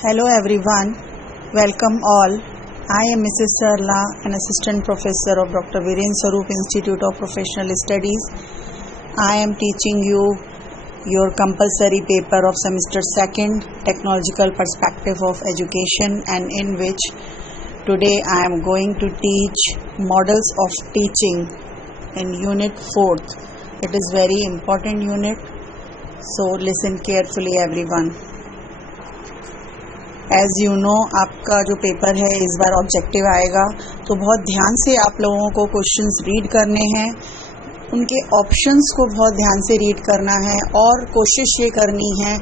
Hello everyone, welcome all. I am Mrs. Sarla, an assistant professor of Dr. Viren Sarup Institute of Professional Studies. I am teaching you your compulsory paper of semester 2nd, Technological Perspective of Education, and in which today I am going to teach models of teaching in unit 4th. It is very important unit, so listen carefully everyone. As you know आपका जो paper है इस बार objective आएगा, तो बहुत ध्यान से आप लोगों को क्वेश्चंस रीड करने हैं, उनके ऑप्शंस को बहुत ध्यान से रीड करना है और कोशिश ये करनी है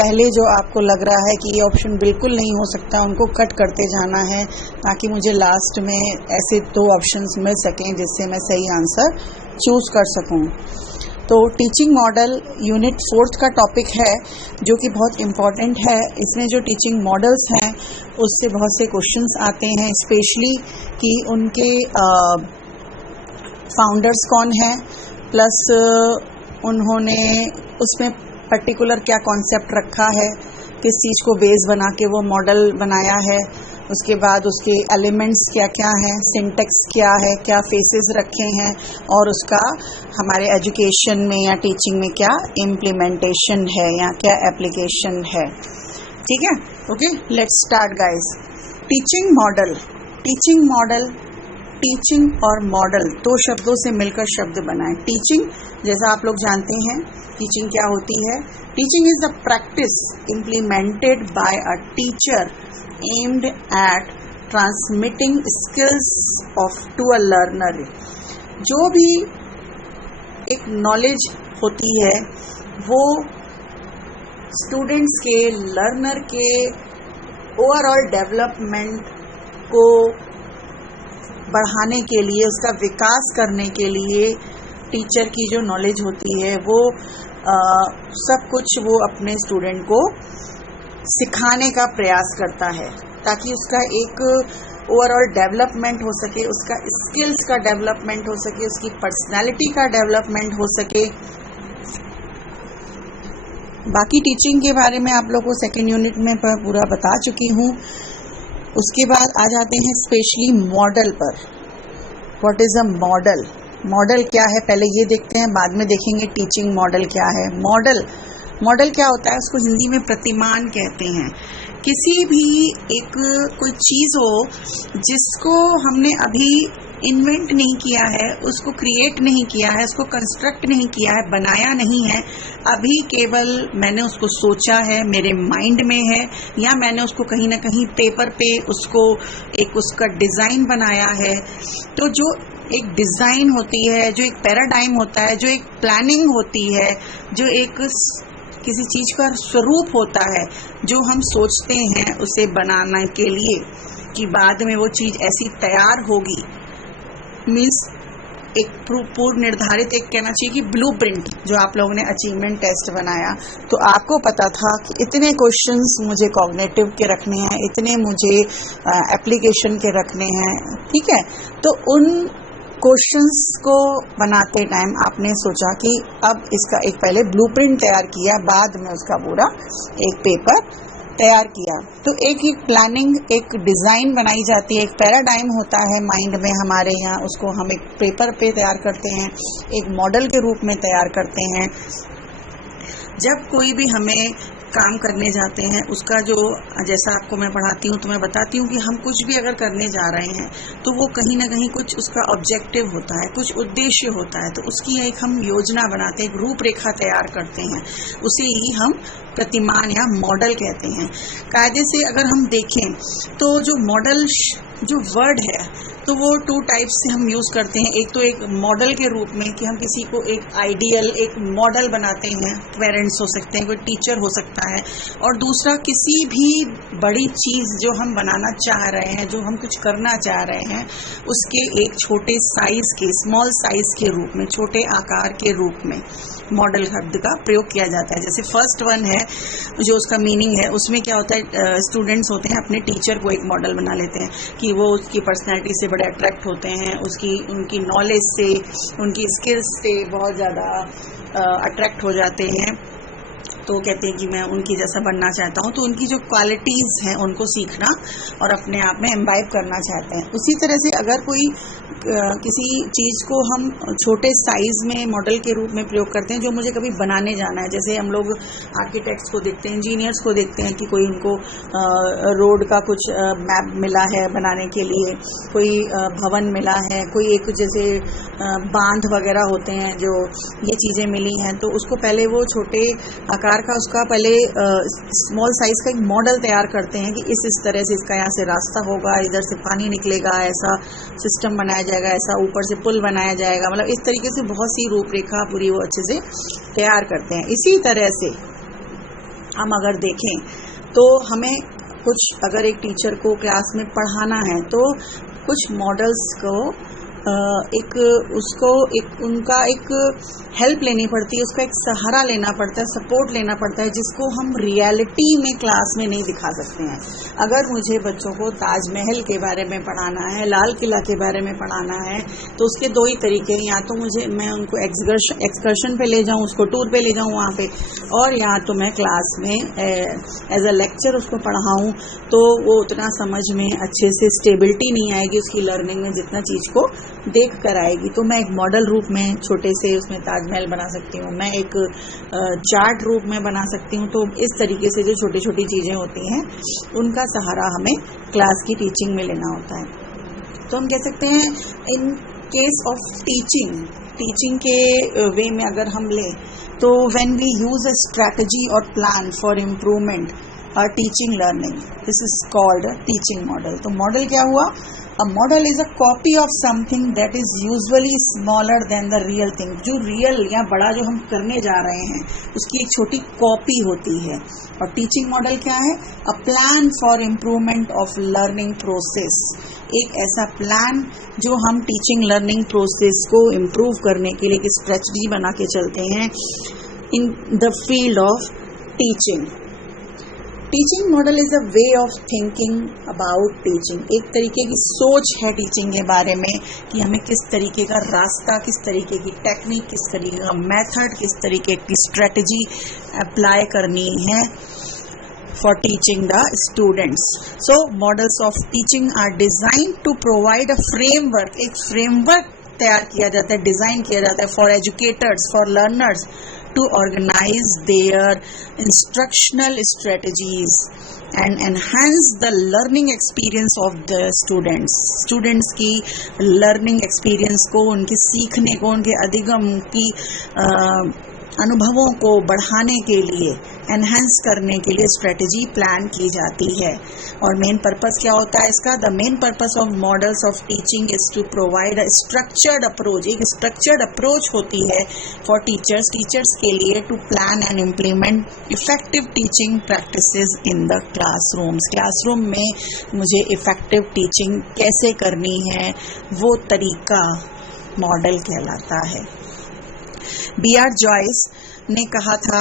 पहले जो आपको लग रहा है कि ये ऑप्शन बिल्कुल नहीं हो सकता उनको कट करते जाना है, ताकि मुझे लास्ट में ऐसे 2 ऑप्शंस मिल सकें जिससे मैं सही आंसर चूज़ कर सकूं। तो टीचिंग मॉडल यूनिट 4th का टॉपिक है जो कि बहुत इम्पॉर्टेंट है। इसमें जो टीचिंग मॉडल्स हैं उससे बहुत से क्वेश्चंस आते हैं, स्पेशली कि उनके फाउंडर्स कौन हैं, प्लस उन्होंने उसमें पर्टिकुलर क्या कॉन्सेप्ट रखा है, किस चीज़ को बेस बना के वो मॉडल बनाया है, उसके बाद उसके एलिमेंट्स क्या क्या हैं, सिंटेक्स क्या है, क्या फेसेस रखे हैं और उसका हमारे एजुकेशन में या टीचिंग में क्या इम्प्लीमेंटेशन है या क्या एप्लीकेशन है। ठीक है, okay, let's start guys. Teaching model, teaching और मॉडल 2 शब्दों से मिलकर शब्द बना है। टीचिंग, जैसा आप लोग जानते हैं टीचिंग क्या होती है। Teaching is the practice implemented by a teacher aimed at transmitting skills to a learner। जो भी एक नॉलेज होती है वो स्टूडेंट्स के, लर्नर के ओवरऑल डेवलपमेंट को बढ़ाने के लिए, उसका विकास करने के लिए टीचर की जो नॉलेज होती है वो सब कुछ वो अपने स्टूडेंट को सिखाने का प्रयास करता है, ताकि उसका एक ओवरऑल डेवलपमेंट हो सके, उसका स्किल्स का डेवलपमेंट हो सके, उसकी पर्सनालिटी का डेवलपमेंट हो सके। बाकी टीचिंग के बारे में आप लोगों को 2nd यूनिट में पूरा बता चुकी हूँ। उसके बाद आ जाते हैं स्पेशली मॉडल पर। What is a model? Model क्या है पहले ये देखते हैं, बाद में देखेंगे टीचिंग मॉडल क्या है। मॉडल क्या होता है? उसको हिंदी में प्रतिमान कहते हैं। किसी भी एक कोई चीज़ हो जिसको हमने अभी इन्वेंट नहीं किया है, उसको क्रिएट नहीं किया है, उसको कंस्ट्रक्ट नहीं किया है, बनाया नहीं है, अभी केवल मैंने उसको सोचा है, मेरे माइंड में है, या मैंने उसको कहीं ना कहीं पेपर पे उसको एक उसका डिज़ाइन बनाया है। तो जो एक डिज़ाइन होती है, जो एक पैराडाइम होता है, जो एक प्लानिंग होती है, जो एक किसी चीज़ का स्वरूप होता है, जो हम सोचते हैं उसे बनाने के लिए कि बाद में वो चीज़ ऐसी तैयार होगी, मीन्स एक पूर्व निर्धारित, एक कहना चाहिए कि ब्लूप्रिंट। जो आप लोगों ने अचीवमेंट टेस्ट बनाया तो आपको पता था कि इतने क्वेश्चंस मुझे कॉग्निटिव के रखने हैं, इतने मुझे एप्लीकेशन के रखने हैं। ठीक है, तो उन क्वेश्चंस को बनाते टाइम आपने सोचा कि अब इसका एक पहले ब्लूप्रिंट तैयार किया, बाद में उसका पूरा एक पेपर तैयार किया। तो एक प्लानिंग, एक डिज़ाइन बनाई जाती है, एक पैराडाइम होता है माइंड में हमारे यहाँ, उसको हम एक पेपर पे तैयार करते हैं, एक मॉडल के रूप में तैयार करते हैं। जब कोई भी हमें काम करने जाते हैं, उसका जो, जैसा आपको मैं पढ़ाती हूँ तो मैं बताती हूँ कि हम कुछ भी अगर करने जा रहे हैं तो वो कहीं ना कहीं कुछ उसका ऑब्जेक्टिव होता है, कुछ उद्देश्य होता है, तो उसकी एक हम योजना बनाते हैं, एक रूपरेखा तैयार करते हैं, उसे ही हम प्रतिमान या मॉडल कहते हैं। कायदे से अगर हम देखें तो जो मॉडल जो वर्ड है तो वो 2 टाइप्स से हम यूज़ करते हैं। एक तो एक मॉडल के रूप में कि हम किसी को एक आइडियल, एक मॉडल बनाते हैं, पेरेंट्स हो सकते हैं, कोई टीचर हो सकता है, और दूसरा किसी भी बड़ी चीज़ जो हम बनाना चाह रहे हैं, जो हम कुछ करना चाह रहे हैं, उसके एक छोटे साइज़ के, स्मॉल साइज़ के रूप में, छोटे आकार के रूप में मॉडल शब्द का प्रयोग किया जाता है। जैसे फर्स्ट वन है जो उसका मीनिंग है, उसमें क्या होता है, स्टूडेंट्स होते हैं अपने टीचर को एक मॉडल बना लेते हैं कि वो उसकी पर्सनैलिटी से बड़े अट्रैक्ट होते हैं, उनकी नॉलेज से, उनकी स्किल्स से बहुत ज़्यादा अट्रैक्ट हो जाते हैं। तो कहते हैं कि मैं उनकी जैसा बनना चाहता हूँ, तो उनकी जो क्वालिटीज़ हैं उनको सीखना और अपने आप में एम्बाइब करना चाहते हैं। उसी तरह से अगर कोई किसी चीज़ को हम छोटे साइज़ में मॉडल के रूप में प्रयोग करते हैं, जो मुझे कभी बनाने जाना है, जैसे हम लोग आर्किटेक्ट्स को देखते हैं, इंजीनियर्स को देखते हैं कि कोई उनको रोड का कुछ मैप मिला है बनाने के लिए, कोई भवन मिला है, कोई एक जैसे बांध वगैरह होते हैं, जो ये चीज़ें मिली हैं, तो उसको पहले वो छोटे आकार का उसका पहले स्मॉल साइज़ का एक मॉडल तैयार करते हैं कि इस तरह से इसका यहाँ से रास्ता होगा, इधर से पानी निकलेगा, ऐसा सिस्टम बनाया जाएगा, ऐसा ऊपर से पुल बनाया जाएगा, मतलब इस तरीके से बहुत सी रूपरेखा पूरी वो अच्छे से तैयार करते हैं। इसी तरह से हम अगर देखें तो हमें कुछ अगर एक टीचर को क्लास में पढ़ाना है तो कुछ मॉडल्स को उनका एक हेल्प लेनी पड़ती है, उसका एक सहारा लेना पड़ता है, सपोर्ट लेना पड़ता है, जिसको हम रियलिटी में क्लास में नहीं दिखा सकते हैं। अगर मुझे बच्चों को ताजमहल के बारे में पढ़ाना है, लाल किला के बारे में पढ़ाना है, तो उसके दो ही तरीके हैं, या तो मैं उनको एक्सकर्शन पे ले जाऊं, उसको टूर पे ले जाऊं वहाँ पे, और या तो मैं क्लास में एज अ लेक्चर उसको पढ़ाऊं, तो वो उतना समझ में अच्छे से स्टेबिलिटी नहीं आएगी उसकी लर्निंग में जितना चीज़ को देख कर आएगी। तो मैं एक मॉडल रूप में छोटे से उसमें ताजमहल बना सकती हूँ, मैं एक चार्ट रूप में बना सकती हूँ। तो इस तरीके से जो छोटी छोटी चीज़ें होती हैं उनका सहारा हमें क्लास की टीचिंग में लेना होता है। तो हम कह सकते हैं इन केस ऑफ टीचिंग के वे में अगर हम लें तो when we use a strategy और प्लान फॉर इम्प्रूवमेंट और teaching learning, this is called teaching model. तो मॉडल क्या हुआ? A model is a copy of something that is usually smaller than the real thing। जो real या बड़ा जो हम करने जा रहे हैं उसकी एक छोटी कॉपी होती है। और टीचिंग मॉडल क्या है? A plan for improvement of learning process, एक ऐसा प्लान जो हम टीचिंग लर्निंग प्रोसेस को इम्प्रूव करने के लिए एक स्ट्रेटजी बना के चलते हैं in the field of teaching. Teaching model is a way of thinking about teaching, एक तरीके की सोच है टीचिंग के बारे में कि हमें किस तरीके का रास्ता, किस तरीके की टेक्निक, किस तरीके का मेथड, किस तरीके की स्ट्रेटजी अप्लाई करनी है for teaching the students. So models of teaching are designed to provide a framework, एक फ्रेमवर्क तैयार किया जाता है, डिज़ाइन किया जाता है for educators, for learners to organize their instructional strategies and enhance the learning experience of the students की learning experience को, उनके सीखने को, उनके अधिगम की अनुभवों को बढ़ाने के लिए, एनहेंस करने के लिए स्ट्रेटजी प्लान की जाती है। और मेन पर्पस क्या होता है इसका? The main purpose of models of teaching is to provide a structured approach, एक स्ट्रक्चर्ड अप्रोच होती है फॉर टीचर्स के लिए to plan and implement effective teaching practices in the classroom में मुझे इफेक्टिव टीचिंग कैसे करनी है वो तरीका मॉडल कहलाता है। B.R. जॉयस ने कहा था,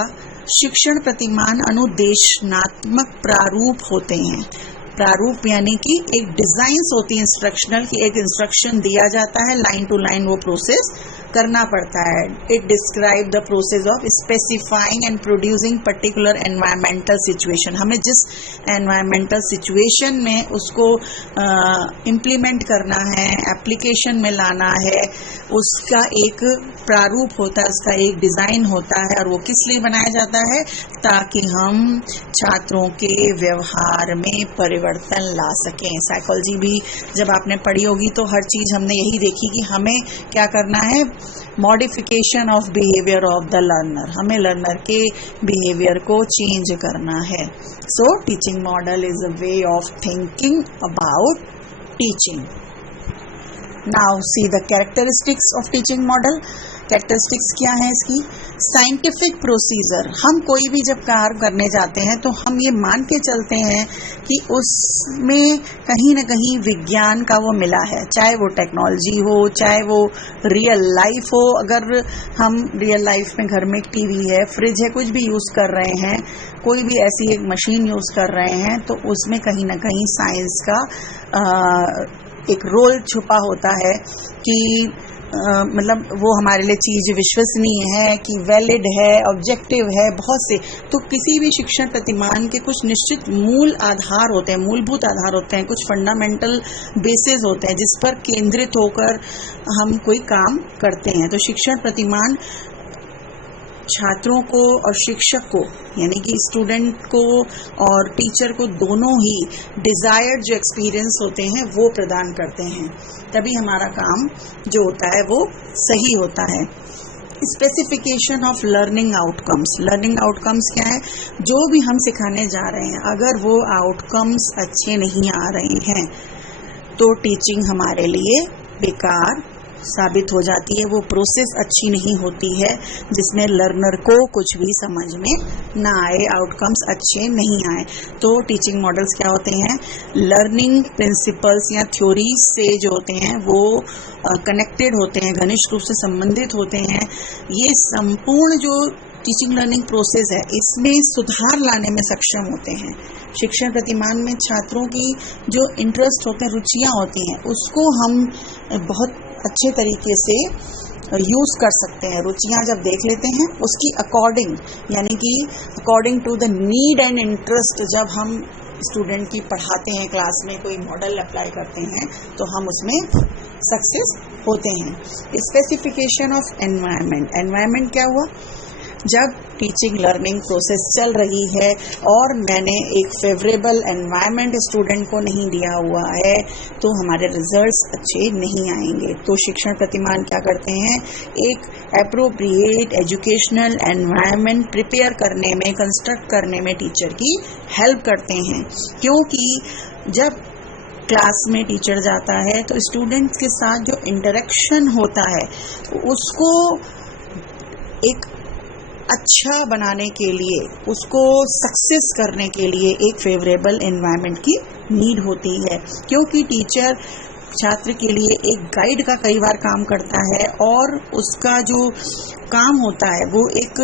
शिक्षण प्रतिमान अनुदेशनात्मक प्रारूप होते हैं। प्रारूप यानी कि एक डिजाइन्स होती है इंस्ट्रक्शनल की, एक इंस्ट्रक्शन दिया जाता है, लाइन टू लाइन वो प्रोसेस करना पड़ता है। It describe the process of specifying and producing particular environmental situation, हमें जिस एनवायरमेंटल सिचुएशन में उसको इम्प्लीमेंट करना है, एप्लीकेशन में लाना है, उसका एक प्रारूप होता है, उसका एक डिज़ाइन होता है। और वो किस लिए बनाया जाता है? ताकि हम छात्रों के व्यवहार में परिवर्तन ला सकें। साइकोलॉजी भी जब आपने पढ़ी होगी तो हर चीज़ हमने यही देखी कि हमें क्या करना है, modification of behaviour of the learner, हमें लर्नर के बिहेवियर को चेंज करना है। So teaching model is a way of thinking about teaching. Now see the characteristics of teaching model. Characteristics क्या है इसकी? साइंटिफिक प्रोसीजर, हम कोई भी जब कार्य करने जाते हैं तो हम ये मान के चलते हैं कि उसमें कहीं ना कहीं विज्ञान का वो मिला है, चाहे वो टेक्नोलॉजी हो, चाहे वो रियल लाइफ हो। अगर हम रियल लाइफ में घर में एक टीवी है, फ्रिज है, कुछ भी यूज़ कर रहे हैं, कोई भी ऐसी एक मशीन यूज़ कर रहे हैं, तो उसमें कहीं ना कहीं साइंस का एक रोल छुपा होता है कि मतलब वो हमारे लिए चीज़ विश्वसनीय है कि वैलिड है, ऑब्जेक्टिव है, बहुत से। तो किसी भी शिक्षण प्रतिमान के कुछ निश्चित मूल आधार होते हैं, मूलभूत आधार होते हैं, कुछ फंडामेंटल बेसिस होते हैं जिस पर केंद्रित होकर हम कोई काम करते हैं। तो शिक्षण प्रतिमान छात्रों को और शिक्षक को, यानी कि स्टूडेंट को और टीचर को, दोनों ही डिजायर्ड जो एक्सपीरियंस होते हैं वो प्रदान करते हैं। तभी हमारा काम जो होता है वो सही होता है। Specification of learning outcomes. Learning outcomes क्या है? जो भी हम सिखाने जा रहे हैं, अगर वो आउटकम्स अच्छे नहीं आ रहे हैं तो टीचिंग हमारे लिए बेकार साबित हो जाती है। वो प्रोसेस अच्छी नहीं होती है जिसमें लर्नर को कुछ भी समझ में ना आए, आउटकम्स अच्छे नहीं आए। तो टीचिंग मॉडल्स क्या होते हैं? लर्निंग प्रिंसिपल्स या थ्योरीज से जो होते हैं वो कनेक्टेड होते हैं, घनिष्ठ रूप से संबंधित होते हैं। ये संपूर्ण जो टीचिंग लर्निंग प्रोसेस है इसमें सुधार लाने में सक्षम होते हैं। शिक्षण प्रतिमान में छात्रों की जो इंटरेस्ट होते हैं, रुचियां होती हैं, उसको हम बहुत अच्छे तरीके से यूज़ कर सकते हैं। रुचियां जब देख लेते हैं उसकी अकॉर्डिंग, यानी कि according to the need and interest, जब हम स्टूडेंट की पढ़ाते हैं, क्लास में कोई मॉडल अप्लाई करते हैं तो हम उसमें सक्सेस होते हैं। Specification of environment. एनवायरनमेंट क्या हुआ? जब टीचिंग लर्निंग प्रोसेस चल रही है और मैंने एक फेवरेबल एनवायरनमेंट स्टूडेंट को नहीं दिया हुआ है तो हमारे रिजल्ट्स अच्छे नहीं आएंगे। तो शिक्षण प्रतिमान क्या करते हैं? एक एप्रोप्रिएट एजुकेशनल एनवायरनमेंट प्रिपेयर करने में, कंस्ट्रक्ट करने में टीचर की हेल्प करते हैं। क्योंकि जब क्लास में टीचर जाता है तो स्टूडेंट्स के साथ जो इंटरेक्शन होता है उसको एक अच्छा बनाने के लिए, उसको सक्सेस करने के लिए एक फेवरेबल एनवायरनमेंट की नीड होती है। क्योंकि टीचर छात्र के लिए एक गाइड का कई बार काम करता है और उसका जो काम होता है वो एक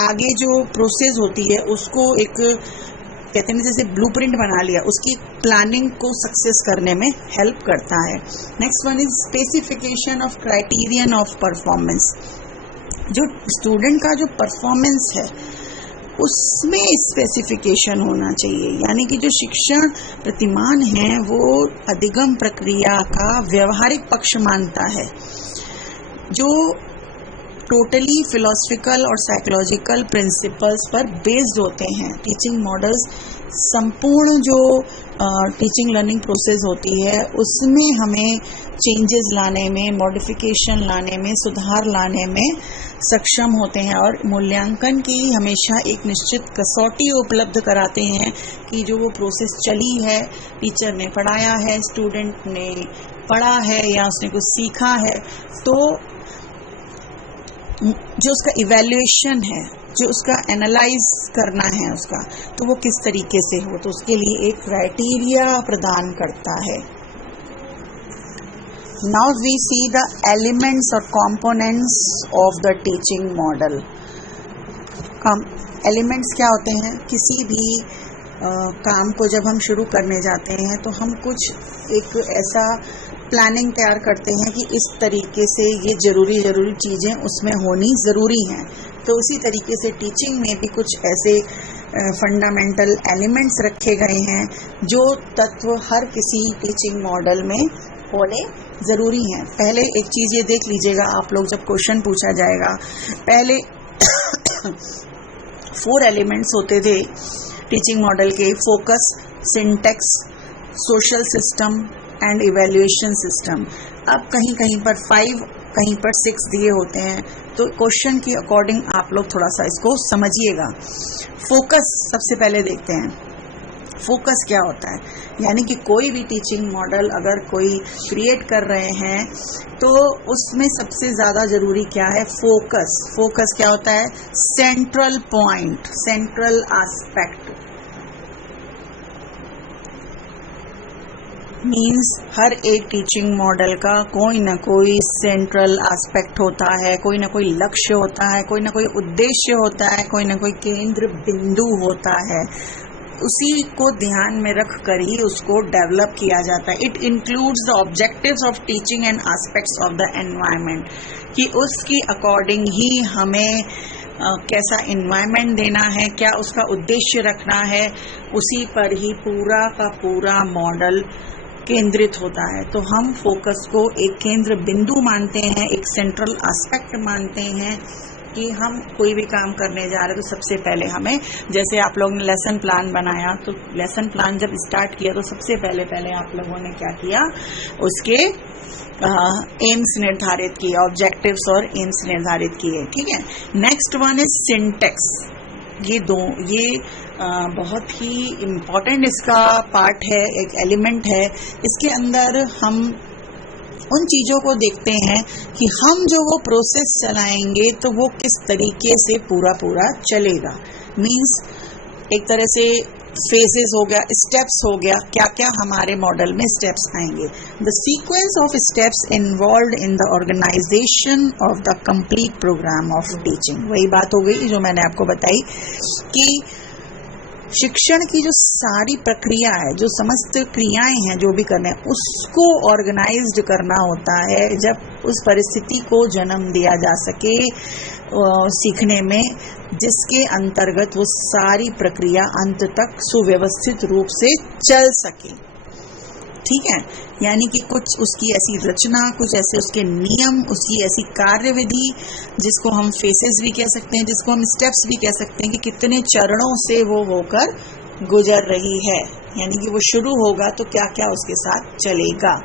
आगे जो प्रोसेस होती है उसको एक, कहते हैं जैसे ब्लूप्रिंट बना लिया, उसकी प्लानिंग को सक्सेस करने में हेल्प करता है। Next one is specification of criterion of performance. जो स्टूडेंट का जो परफॉर्मेंस है उसमें स्पेसिफिकेशन होना चाहिए, यानी कि जो शिक्षण प्रतिमान है वो अधिगम प्रक्रिया का व्यवहारिक पक्ष मानता है, जो टोटली फिलोसफिकल और साइकोलॉजिकल प्रिंसिपल्स पर बेस्ड होते हैं। टीचिंग मॉडल्स संपूर्ण जो टीचिंग लर्निंग प्रोसेस होती है उसमें हमें चेंजेस लाने में, मॉडिफिकेशन लाने में, सुधार लाने में सक्षम होते हैं और मूल्यांकन की हमेशा एक निश्चित कसौटी उपलब्ध कराते हैं कि जो वो प्रोसेस चली है, टीचर ने पढ़ाया है, स्टूडेंट ने पढ़ा है या उसने कुछ सीखा है, तो जो उसका इवैल्यूएशन है, जो उसका एनालाइज करना है उसका, तो वो किस तरीके से हो, तो उसके लिए एक क्राइटेरिया प्रदान करता है। Now we see the elements or components of the teaching model. Elements क्या होते हैं? किसी भी काम को जब हम शुरू करने जाते हैं तो हम कुछ एक ऐसा प्लानिंग तैयार करते हैं कि इस तरीके से ये ज़रूरी चीज़ें उसमें होनी ज़रूरी हैं। तो उसी तरीके से टीचिंग में भी कुछ ऐसे फंडामेंटल एलिमेंट्स रखे गए हैं जो तत्व हर किसी टीचिंग मॉडल में होने ज़रूरी हैं। पहले एक चीज़ ये देख लीजिएगा आप लोग, जब क्वेश्चन पूछा जाएगा, पहले 4 एलिमेंट्स होते थे टीचिंग मॉडल के: focus, syntax, social system and evaluation system. अब कहीं कहीं पर 5, कहीं पर 6 दिए होते हैं, तो क्वेश्चन के अकॉर्डिंग आप लोग थोड़ा सा इसको समझिएगा। फोकस सबसे पहले देखते हैं, फोकस क्या होता है। यानी कि कोई भी टीचिंग मॉडल अगर कोई क्रिएट कर रहे हैं तो उसमें सबसे ज़्यादा ज़रूरी क्या है? फोकस। फोकस क्या होता है? Central point, central aspect. Means हर एक टीचिंग मॉडल का कोई ना कोई सेंट्रल एस्पेक्ट होता है, कोई ना कोई लक्ष्य होता है, कोई ना कोई उद्देश्य होता है, कोई ना कोई केंद्र बिंदु होता है। उसी को ध्यान में रख कर ही उसको डेवलप किया जाता है। It includes the objectives of teaching and aspects of the environment, कि उसकी अकॉर्डिंग ही हमें कैसा एनवायरनमेंट देना है, क्या उसका उद्देश्य रखना है, उसी पर ही पूरा का पूरा मॉडल केंद्रित होता है। तो हम फोकस को एक केंद्र बिंदु मानते हैं, एक सेंट्रल एस्पेक्ट मानते हैं कि हम कोई भी काम करने जा रहे हैं तो सबसे पहले हमें, जैसे आप लोगों ने लेसन प्लान बनाया, तो लेसन प्लान जब स्टार्ट किया तो सबसे पहले आप लोगों ने क्या किया, उसके एम्स निर्धारित किए, ऑब्जेक्टिव्स और एम्स निर्धारित किए। ठीक है, नेक्स्ट वन इज सिंटेक्स। ये बहुत ही इम्पोर्टेंट इसका पार्ट है, एक एलिमेंट है। इसके अंदर हम उन चीज़ों को देखते हैं कि हम जो वो प्रोसेस चलाएंगे तो वो किस तरीके से पूरा चलेगा। मीन्स एक तरह से फेजेस हो गया, स्टेप्स हो गया, क्या क्या हमारे मॉडल में स्टेप्स आएंगे। The sequence of steps involved in the organisation of the complete programme of teaching. वही बात हो गई जो मैंने आपको बताई कि शिक्षण की जो सारी प्रक्रिया है, जो समस्त क्रियाएं हैं जो भी करने हैं, उसको ऑर्गेनाइज्ड करना होता है जब उस परिस्थिति को जन्म दिया जा सके सीखने में, जिसके अंतर्गत वो सारी प्रक्रिया अंत तक सुव्यवस्थित रूप से चल सके। ठीक है, यानी कि कुछ उसकी ऐसी रचना, कुछ ऐसे उसके नियम, उसकी ऐसी कार्यविधि जिसको हम फेसेस भी कह सकते हैं, जिसको हम स्टेप्स भी कह सकते हैं, कि कितने चरणों से वो होकर गुजर रही है, यानी कि वो शुरू होगा तो क्या क्या उसके साथ चलेगा।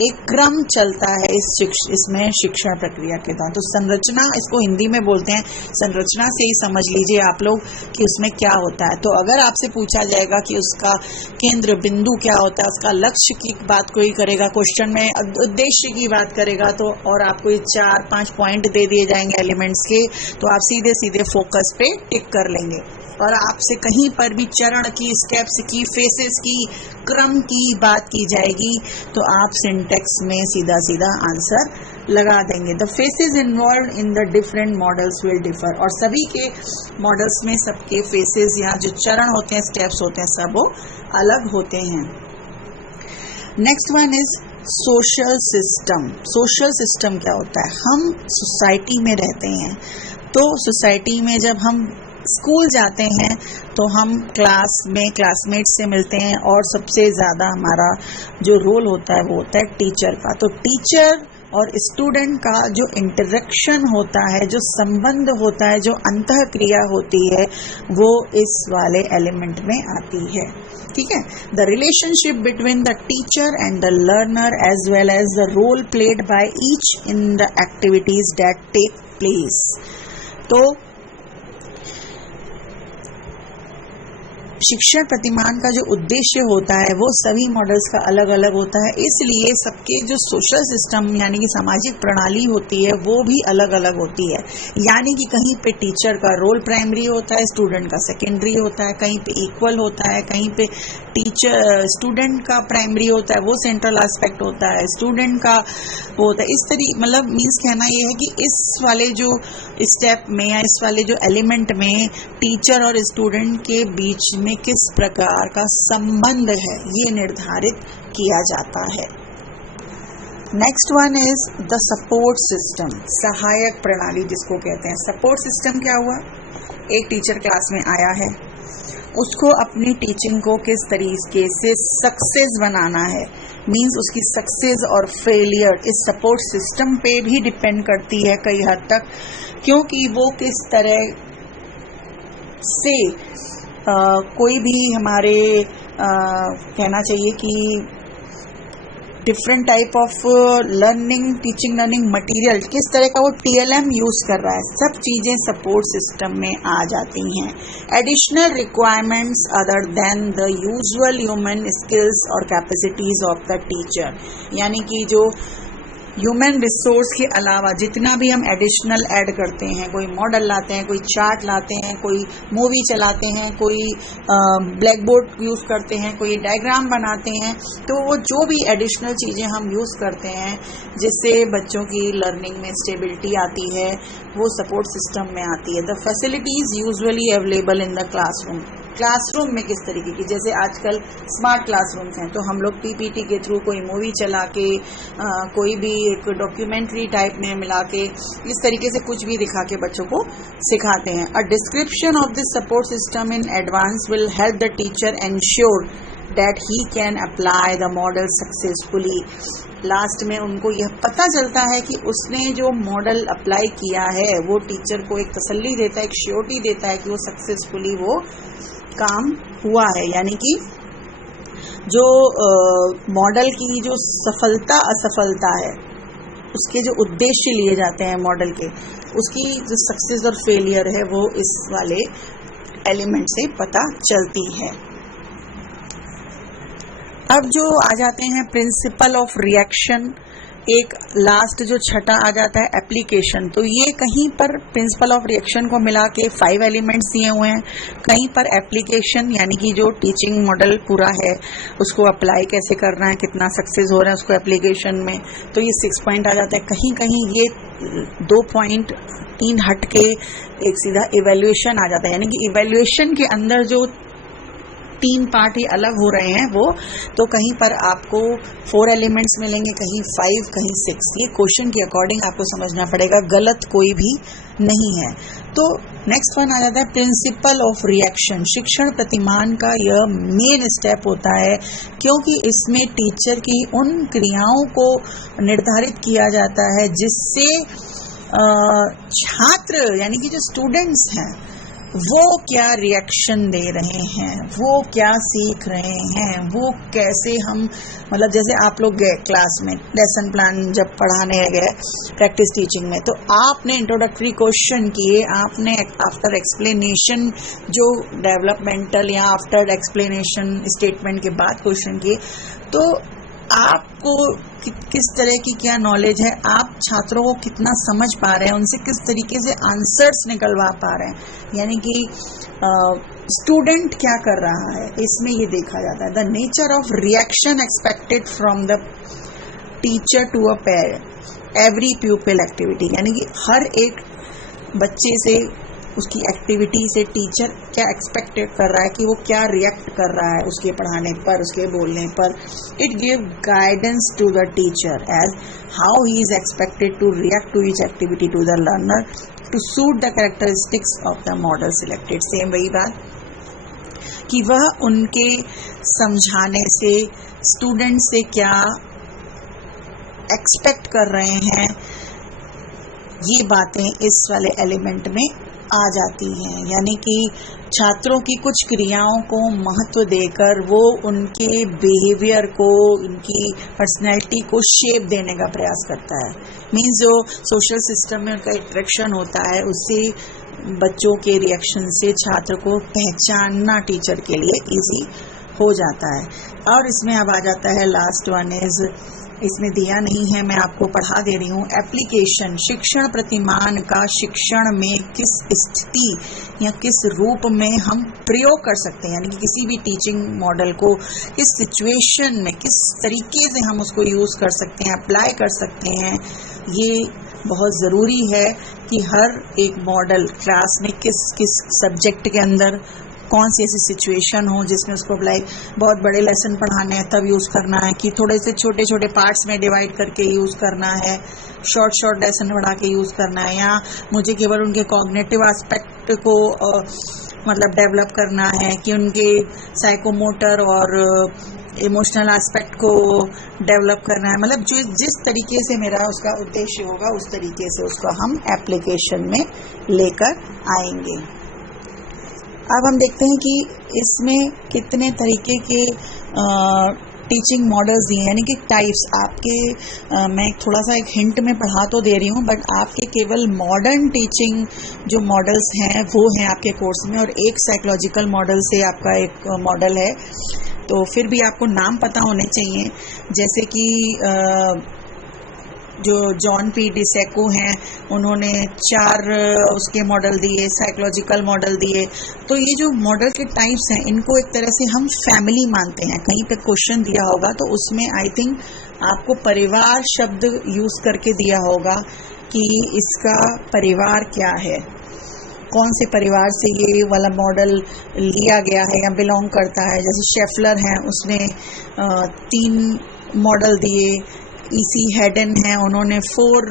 एक क्रम चलता है इसमें शिक्षण प्रक्रिया के दौरान। तो संरचना, इसको हिंदी में बोलते हैं, संरचना से ही समझ लीजिए आप लोग कि उसमें क्या होता है। तो अगर आपसे पूछा जाएगा कि उसका केंद्र बिंदु क्या होता है, उसका लक्ष्य की बात कोई करेगा, क्वेश्चन में उद्देश्य की बात करेगा, तो और आपको ये 4-5 पॉइंट दे दिए जाएंगे एलिमेंट्स के, तो आप सीधे सीधे फोकस पे टिक कर लेंगे। और आपसे कहीं पर भी चरण की, स्टेप्स की, फेसेस की, क्रम की बात की जाएगी तो आप सिंटेक्स में सीधा सीधा आंसर लगा देंगे। The faces involve in the different models will differ, और सभी के मॉडल्स में सबके फेसेस या जो चरण होते हैं, स्टेप्स होते हैं, सब वो अलग होते हैं। Next one is social system. Social system क्या होता है? हम सोसाइटी में रहते हैं, तो सोसाइटी में जब हम स्कूल जाते हैं तो हम क्लास में क्लासमेट से मिलते हैं, और सबसे ज़्यादा हमारा जो रोल होता है वो होता है टीचर का। तो टीचर और स्टूडेंट का जो इंटरेक्शन होता है, जो संबंध होता है, जो अंतःक्रिया होती है, वो इस वाले एलिमेंट में आती है। ठीक है, the relationship between the teacher and the learner as well as the role played by each in the activities that take place. तो शिक्षण प्रतिमान का जो उद्देश्य होता है वो सभी मॉडल्स का अलग अलग होता है, इसलिए सबके जो सोशल सिस्टम यानी कि सामाजिक प्रणाली होती है वो भी अलग अलग होती है। यानी कि कहीं पे टीचर का रोल प्राइमरी होता है, स्टूडेंट का सेकेंडरी होता है, कहीं पे इक्वल होता है, कहीं पे टीचर स्टूडेंट का प्राइमरी होता है, वो सेंट्रल एस्पेक्ट होता है, स्टूडेंट का वो होता है। इस तरीके मतलब मीन्स कहना ये है कि इस वाले जो स्टेप में या इस वाले जो एलिमेंट में टीचर और स्टूडेंट के बीच में किस प्रकार का संबंध है ये निर्धारित किया जाता है। Next one is the support system, सहायक प्रणाली जिसको कहते हैं। सपोर्ट सिस्टम क्या हुआ? एक टीचर क्लास में आया है, उसको अपनी टीचिंग को किस तरीके से सक्सेस बनाना है, मीन्स उसकी सक्सेस और फेलियर इस सपोर्ट सिस्टम पे भी डिपेंड करती है कई हद तक, क्योंकि वो किस तरह से कोई भी हमारे कहना चाहिए कि different type of learning, teaching learning material किस तरह का वो TLM यूज कर रहा है, सब चीजें सपोर्ट सिस्टम में आ जाती हैं। Additional requirements other than the usual human skills और कैपेसिटीज ऑफ द टीचर, यानी कि जो ह्यूमन रिसोर्स के अलावा जितना भी हम एडिशनल ऐड करते हैं, कोई मॉडल लाते हैं, कोई चार्ट लाते हैं, कोई मूवी चलाते हैं, कोई ब्लैक बोर्ड यूज़ करते हैं, कोई डायग्राम बनाते हैं, तो वो जो भी एडिशनल चीज़ें हम यूज़ करते हैं जिससे बच्चों की लर्निंग में स्टेबिलिटी आती है, वो सपोर्ट सिस्टम में आती है। The facilities usually available in the classroom, classroom में किस तरीके की, जैसे आजकल स्मार्ट क्लासरूम्स हैं, तो हम लोग पीपीटी के थ्रू कोई मूवी चला के कोई भी एक डॉक्यूमेंट्री टाइप में मिला के इस तरीके से कुछ भी दिखा के बच्चों को सिखाते हैं. A description of this support system in advance will help the teacher ensure that he can apply the model successfully. Last में उनको यह पता चलता है कि उसने जो मॉडल अप्लाई किया है वो टीचर को एक तसल्ली देता है, एक श्योरिटी देता है कि वो सक्सेसफुली वो काम हुआ है. यानी कि जो मॉडल की जो सफलता असफलता है, उसके जो उद्देश्य लिए जाते हैं मॉडल के, उसकी जो सक्सेस और फेलियर है वो इस वाले एलिमेंट से पता चलती है. अब जो आ जाते हैं प्रिंसिपल ऑफ रिएक्शन, एक लास्ट जो छठा आ जाता है एप्लीकेशन. तो ये कहीं पर प्रिंसिपल ऑफ रिएक्शन को मिला के 5 एलिमेंट्स दिए हुए हैं, कहीं पर एप्लीकेशन यानी कि जो टीचिंग मॉडल पूरा है उसको अप्लाई कैसे करना है, कितना सक्सेस हो रहा है उसको एप्लीकेशन में, तो ये 6 पॉइंट आ जाता है. कहीं कहीं ये 2 पॉइंट 3 हट के एक सीधा इवेल्युएशन आ जाता है. यानी कि इवेल्युएशन के अंदर जो 3 पार्ट ही अलग हो रहे हैं वो, तो कहीं पर आपको 4 एलिमेंट्स मिलेंगे, कहीं 5, कहीं 6. ये क्वेश्चन के अकॉर्डिंग आपको समझना पड़ेगा, गलत कोई भी नहीं है. तो नेक्स्ट वन आ जाता है प्रिंसिपल ऑफ रिएक्शन. शिक्षण प्रतिमान का यह मेन स्टेप होता है, क्योंकि इसमें टीचर की उन क्रियाओं को निर्धारित किया जाता है जिससे छात्र यानी कि जो स्टूडेंट्स हैं वो क्या रिएक्शन दे रहे हैं, वो क्या सीख रहे हैं, वो कैसे हम मतलब जैसे आप लोग गए क्लास में लेसन प्लान जब पढ़ाने गए प्रैक्टिस टीचिंग में, तो आपने इंट्रोडक्टरी क्वेश्चन किए, आपने आफ्टर एक्सप्लेनेशन जो डेवलपमेंटल या आफ्टर एक्सप्लेनेशन स्टेटमेंट के बाद क्वेश्चन किए, तो आपको किस तरह की क्या नॉलेज है, आप छात्रों को कितना समझ पा रहे हैं, उनसे किस तरीके से आंसर्स निकलवा पा रहे हैं, यानी कि स्टूडेंट क्या कर रहा है, इसमें ये देखा जाता है. The nature of reaction expected from the teacher to a parent every pupil activity. यानी कि हर एक बच्चे से उसकी एक्टिविटी से टीचर क्या एक्सपेक्टेड कर रहा है कि वो क्या रिएक्ट कर रहा है उसके पढ़ाने पर, उसके बोलने पर. It give guidance to the teacher as how he is expected to react to each activity to the learner to suit the characteristics of the model selected. Same वही बात कि वह उनके समझाने से स्टूडेंट से क्या एक्सपेक्ट कर रहे हैं, ये बातें इस वाले एलिमेंट में आ जाती हैं. यानी कि छात्रों की कुछ क्रियाओं को महत्व देकर वो उनके बिहेवियर को, उनकी पर्सनैलिटी को शेप देने का प्रयास करता है. मीन्स जो सोशल सिस्टम में उनका इंटरेक्शन होता है उससे बच्चों के रिएक्शन से छात्र को पहचानना टीचर के लिए इजी हो जाता है. और इसमें अब आ जाता है लास्ट वन इज, इसमें दिया नहीं है, मैं आपको पढ़ा दे रही हूँ. एप्लीकेशन, शिक्षण प्रतिमान का शिक्षण में किस स्थिति या किस रूप में हम प्रयोग कर सकते हैं, यानी कि किसी भी टीचिंग मॉडल को किस सिचुएशन में किस तरीके से हम उसको यूज़ कर सकते हैं, अप्लाई कर सकते हैं. ये बहुत ज़रूरी है कि हर एक मॉडल क्लास में किस किस सब्जेक्ट के अंदर कौन सी ऐसी सिचुएशन हो जिसमें उसको लाइक बहुत बड़े लेसन पढ़ाने हैं तब यूज़ करना है, कि थोड़े से छोटे छोटे पार्ट्स में डिवाइड करके यूज़ करना है, शॉर्ट लेसन पढ़ा के यूज़ करना है, या मुझे केवल उनके कॉग्निटिव एस्पेक्ट को मतलब डेवलप करना है कि उनके साइकोमोटर और इमोशनल एस्पेक्ट को डेवलप करना है. मतलब जो जिस तरीके से मेरा उसका उद्देश्य होगा उस तरीके से उसको हम एप्लीकेशन में लेकर आएंगे. अब हम देखते हैं कि इसमें कितने तरीके के टीचिंग मॉडल्स दिए हैं, यानी कि टाइप्स. आपके मैं थोड़ा सा एक हिंट में पढ़ा तो दे रही हूँ, बट आपके केवल मॉडर्न टीचिंग जो मॉडल्स हैं वो हैं आपके कोर्स में, और एक साइकोलॉजिकल मॉडल से आपका एक मॉडल है. तो फिर भी आपको नाम पता होने चाहिए, जैसे कि जो जॉन पी डिसेको हैं उन्होंने 4 उसके मॉडल दिए, साइकोलॉजिकल मॉडल दिए. तो ये जो मॉडल के टाइप्स हैं इनको एक तरह से हम फैमिली मानते हैं. कहीं पे क्वेश्चन दिया होगा तो उसमें आई थिंक आपको परिवार शब्द यूज़ करके दिया होगा कि इसका परिवार क्या है. कौन से परिवार से ये वाला मॉडल लिया गया है या बिलोंग करता है। जैसे शेफलर हैं, उसने 3 मॉडल दिए। ईसी हेडन है, उन्होंने 4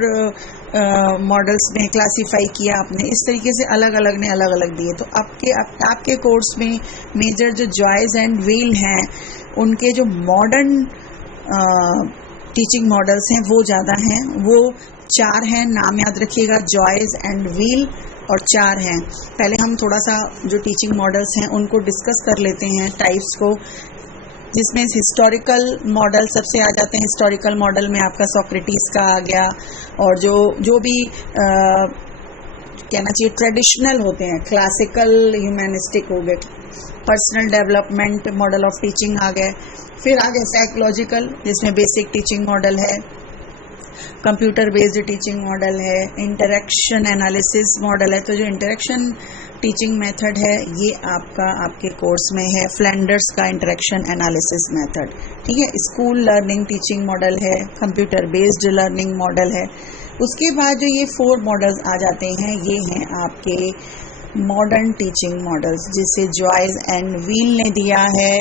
मॉडल्स में क्लासिफाई किया आपने। इस तरीके से अलग अलग ने अलग अलग दिए। तो आपके कोर्स में मेजर जो जॉयज़ एंड व्हील हैं, उनके जो मॉडर्न टीचिंग मॉडल्स हैं वो ज़्यादा हैं। वो 4 हैं, नाम याद रखिएगा, जॉयज़ एंड व्हील, और 4 हैं। पहले हम थोड़ा सा जो टीचिंग मॉडल्स हैं उनको डिस्कस कर लेते हैं, टाइप्स को, जिसमें हिस्टोरिकल मॉडल सबसे आ जाते हैं। हिस्टोरिकल मॉडल में आपका सोक्रेटिस का आ गया, और जो भी कहना चाहिए ट्रेडिशनल होते हैं, क्लासिकल ह्यूमैनिस्टिक हो गए, personal development model of teaching आ गए। फिर आ गए साइकोलॉजिकल, जिसमें बेसिक टीचिंग मॉडल है, कंप्यूटर बेस्ड टीचिंग मॉडल है, इंटरेक्शन एनालिसिस मॉडल है। तो जो इंटरेक्शन टीचिंग मेथड है ये आपके कोर्स में है, फ्लैंडर्स का इंटरेक्शन एनालिसिस मेथड, ठीक है। स्कूल लर्निंग टीचिंग मॉडल है, कंप्यूटर बेस्ड लर्निंग मॉडल है। उसके बाद जो ये 4 मॉडल्स आ जाते हैं, ये हैं आपके मॉडर्न टीचिंग मॉडल्स, जिसे जॉयज़ एंड व्हील ने दिया है।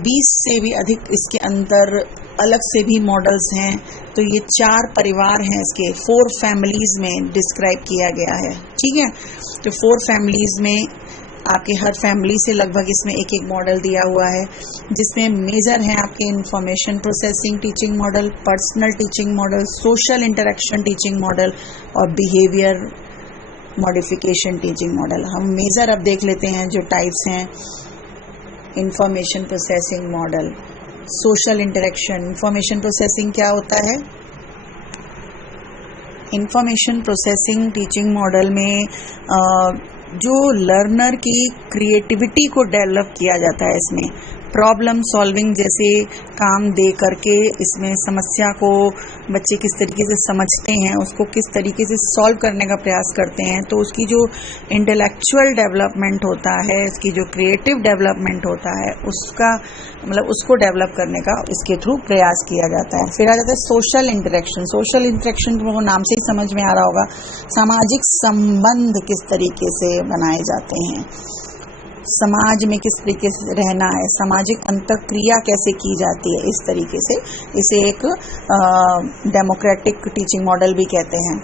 20 से भी अधिक इसके अंदर अलग से भी मॉडल्स हैं। तो ये 4 परिवार हैं, इसके 4 फैमिलीज़ में डिस्क्राइब किया गया है, ठीक है। तो 4 फैमिलीज़ में आपके हर फैमिली से लगभग इसमें एक मॉडल दिया हुआ है, जिसमें मेजर हैं आपके information processing teaching model, personal teaching model, social interaction teaching model और बिहेवियर मॉडिफिकेशन टीचिंग मॉडल। हम मेजर अब देख लेते हैं जो टाइप्स हैं। Information processing model, social interaction. Information processing क्या होता है? इंफॉर्मेशन प्रोसेसिंग टीचिंग मॉडल में जो लर्नर की क्रिएटिविटी को डेवलप किया जाता है, इसमें प्रॉब्लम सॉल्विंग जैसे काम दे करके इसमें समस्या को बच्चे किस तरीके से समझते हैं, उसको किस तरीके से सॉल्व करने का प्रयास करते हैं। तो उसकी जो इंटेलेक्चुअल डेवलपमेंट होता है, उसकी जो क्रिएटिव डेवलपमेंट होता है, उसका मतलब उसको डेवलप करने का इसके थ्रू प्रयास किया जाता है। फिर आ जाता है सोशल इंटरेक्शन। सोशल इंटरेक्शन को नाम से ही समझ में आ रहा होगा, सामाजिक संबंध किस तरीके से बनाए जाते हैं, समाज में किस तरीके से रहना है, सामाजिक अंतःक्रिया कैसे की जाती है, इस तरीके से इसे एक डेमोक्रेटिक टीचिंग मॉडल भी कहते हैं।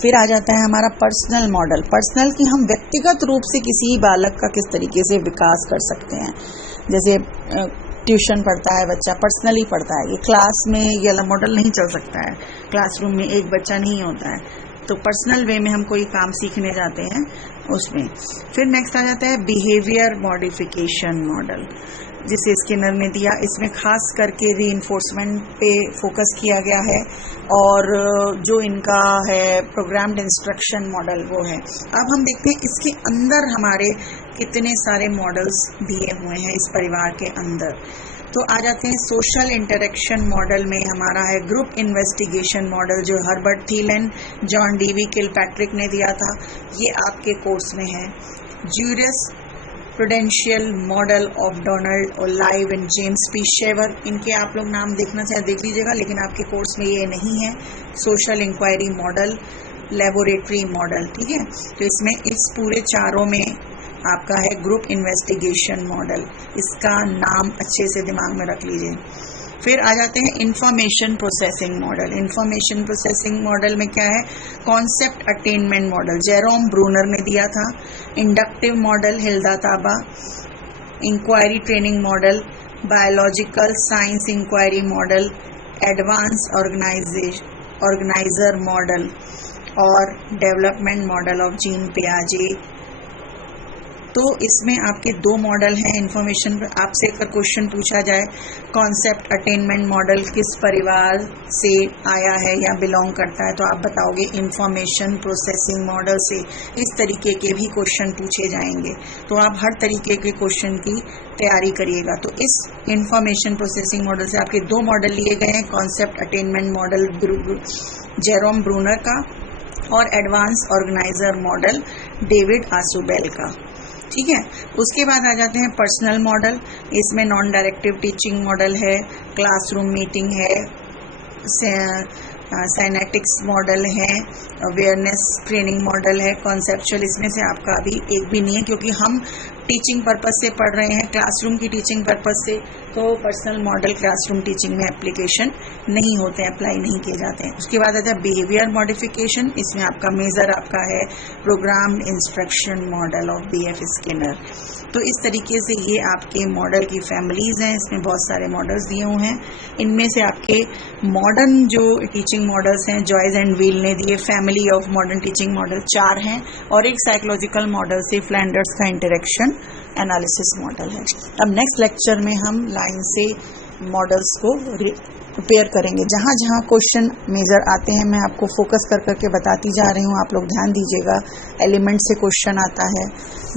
फिर आ जाता है हमारा पर्सनल मॉडल। पर्सनल की हम व्यक्तिगत रूप से किसी बालक का किस तरीके से विकास कर सकते हैं। जैसे ट्यूशन पढ़ता है बच्चा, पर्सनली पढ़ता है, ये क्लास में ये वाला मॉडल नहीं चल सकता है, क्लासरूम में एक बच्चा नहीं होता है। तो पर्सनल वे में हम कोई काम सीखने जाते हैं उसमें। फिर नेक्स्ट आ जाता है बिहेवियर मॉडिफिकेशन मॉडल, जिसे स्किनर ने दिया। इसमें खास करके रीइंफोर्समेंट पे फोकस किया गया है, और जो इनका है प्रोग्राम्ड इंस्ट्रक्शन मॉडल वो है। अब हम देखते हैं इसके अंदर हमारे कितने सारे मॉडल्स दिए हुए हैं इस परिवार के अंदर। तो आ जाते हैं सोशल इंटरेक्शन मॉडल में हमारा है ग्रुप इन्वेस्टिगेशन मॉडल, जो Herbert Thelen, John Dewey Kilpatrick ने दिया था, ये आपके कोर्स में है। Jurisprudential model of Donald Oliver and James P Shaver, इनके आप लोग नाम देखना चाहे देख लीजिएगा, लेकिन आपके कोर्स में ये नहीं है। Social inquiry model, laboratory model, ठीक है। तो इसमें इस पूरे चारों में आपका है ग्रुप इन्वेस्टिगेशन मॉडल, इसका नाम अच्छे से दिमाग में रख लीजिए। फिर आ जाते हैं information processing model. Information processing model में क्या है? Concept attainment model, Jerome Bruner ने दिया था। Inductive model, Hilda Taba. Inquiry training model, biological science inquiry model, advance organizer model और डेवलपमेंट मॉडल ऑफ जीन पियाजे। तो इसमें आपके 2 मॉडल हैं इंफॉर्मेशन। आपसे अगर क्वेश्चन पूछा जाए कॉन्सेप्ट अटेनमेंट मॉडल किस परिवार से आया है या बिलोंग करता है, तो आप बताओगे इंफॉर्मेशन प्रोसेसिंग मॉडल से। इस तरीके के भी क्वेश्चन पूछे जाएंगे, तो आप हर तरीके के क्वेश्चन की तैयारी करिएगा। तो इस इंफॉर्मेशन प्रोसेसिंग मॉडल से आपके 2 मॉडल लिए गए हैं, concept attainment model Jerome Brunner का और advance organizer model David Ausubel का, ठीक है। उसके बाद आ जाते हैं पर्सनल मॉडल। इसमें नॉन डायरेक्टिव टीचिंग मॉडल है, क्लासरूम मीटिंग है, साइनेटिक्स मॉडल है, अवेयरनेस ट्रेनिंग मॉडल है, कॉन्सेप्चुअल इसमें से आपका अभी एक भी नहीं है, क्योंकि हम टीचिंग पर्पस से पढ़ रहे हैं, क्लासरूम की टीचिंग पर्पस से, तो पर्सनल मॉडल क्लासरूम टीचिंग में एप्लीकेशन नहीं होते हैं, अप्लाई नहीं किए जाते हैं। उसके बाद आता है बिहेवियर मॉडिफिकेशन, इसमें आपका मेजर आपका है programme instruction model of BF Skinner. तो इस तरीके से ये आपके मॉडल की फैमिलीज हैं, इसमें बहुत सारे मॉडल्स दिए हुए हैं। इनमें से आपके मॉडर्न जो टीचिंग मॉडल्स हैं, जॉयज एंड व्हील ने दिए family of modern teaching model 4 हैं, और एक साइकोलॉजिकल मॉडल से फ्लैंडर्स का इंटरेक्शन एनालिसिस मॉडल है। अब नेक्स्ट लेक्चर में हम लाइन से मॉडल्स को प्रिपेयर करेंगे। जहाँ जहाँ क्वेश्चन मेजर आते हैं मैं आपको फोकस कर करके बताती जा रही हूँ, आप लोग ध्यान दीजिएगा। एलिमेंट से क्वेश्चन आता है,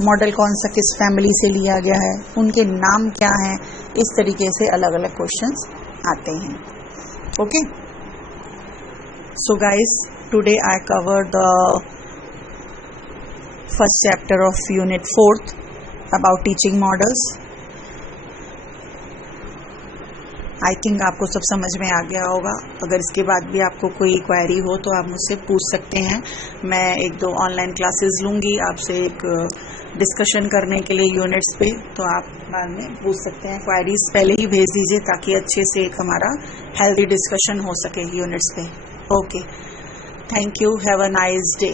मॉडल कौन सा किस फैमिली से लिया गया है, उनके नाम क्या हैं, इस तरीके से अलग अलग क्वेश्चंस आते हैं। Okay, so guys, today I cover the first chapter of unit 4 about teaching models. I think आपको सब समझ में आ गया होगा। अगर इसके बाद भी आपको कोई क्वेरी हो तो आप मुझसे पूछ सकते हैं। मैं 1-2 ऑनलाइन क्लासेस लूँगी आपसे एक डिस्कशन करने के लिए यूनिट्स पे, तो आप बाद में पूछ सकते हैं। क्वेरीज पहले ही भेज दीजिए ताकि अच्छे से एक हमारा हेल्दी डिस्कशन हो सके यूनिट्स पे। Okay, thank you, have a nice day.